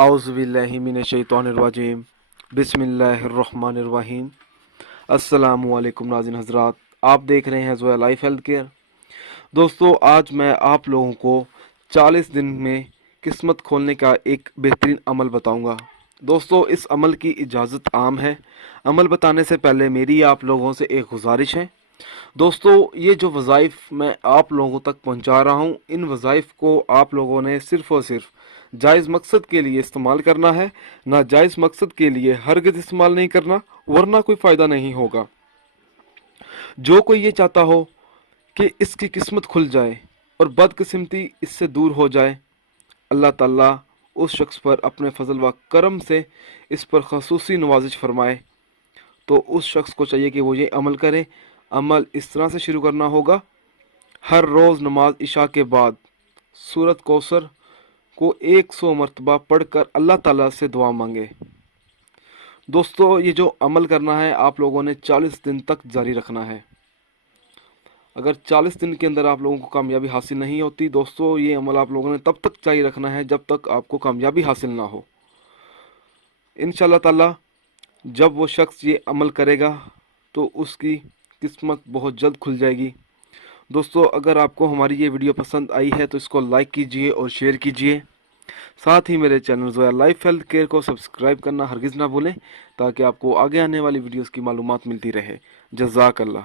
आउज़ुबिल्लाहिमिनश्शैतानिर्रजीम बिस्मिल्लाहिर्रहमानिर्रहीम। अस्सलामुअलैकुम नाज़रीन हज़रात, आप देख रहे हैं ज़ोया लाइफ हेल्थ केयर। दोस्तों, आज मैं आप लोगों को 40 दिन में किस्मत खोलने का एक बेहतरीन अमल बताऊंगा। दोस्तों, इस अमल की इजाज़त आम है। अमल बताने से पहले मेरी आप लोगों से एक गुजारिश है। दोस्तों, ये जो वज़ाइफ मैं आप लोगों तक पहुंचा रहा हूं, इन वज़ाइफ को आप लोगों ने सिर्फ़ और सिर्फ जायज़ मकसद के लिए इस्तेमाल करना है। नाजायज़ मकसद के लिए हरगिज़ इस्तेमाल नहीं करना, वरना कोई फ़ायदा नहीं होगा। जो कोई ये चाहता हो कि इसकी किस्मत खुल जाए और बदकिस्मती इससे दूर हो जाए, अल्लाह ताला उस शख्स पर अपने फजल व करम से इस पर खसूसी नवाजिश फरमाए। तो उस शख्स को चाहिए कि वो ये अमल करे। अमल इस तरह से शुरू करना होगा। हर रोज़ नमाज इशा के बाद सूरत कौसर को 100 मरतबा पढ़कर अल्लाह ताला से दुआ मांगे। दोस्तों, ये जो अमल करना है आप लोगों ने 40 दिन तक जारी रखना है। अगर 40 दिन के अंदर आप लोगों को कामयाबी हासिल नहीं होती, दोस्तों ये अमल आप लोगों ने तब तक जारी रखना है जब तक आपको कामयाबी हासिल ना हो। इंशाअल्लाह ताला जब वो शख्स ये अमल करेगा तो उसकी किस्मत बहुत जल्द खुल जाएगी। दोस्तों, अगर आपको हमारी ये वीडियो पसंद आई है तो इसको लाइक कीजिए और शेयर कीजिए। साथ ही मेरे channel Zoya life health care को सब्सक्राइब करना हरगिज़ ना भूलें, ताकि आपको आगे आने वाली वीडियोस की मालूमात मिलती रहे। जज़ाक अल्लाह।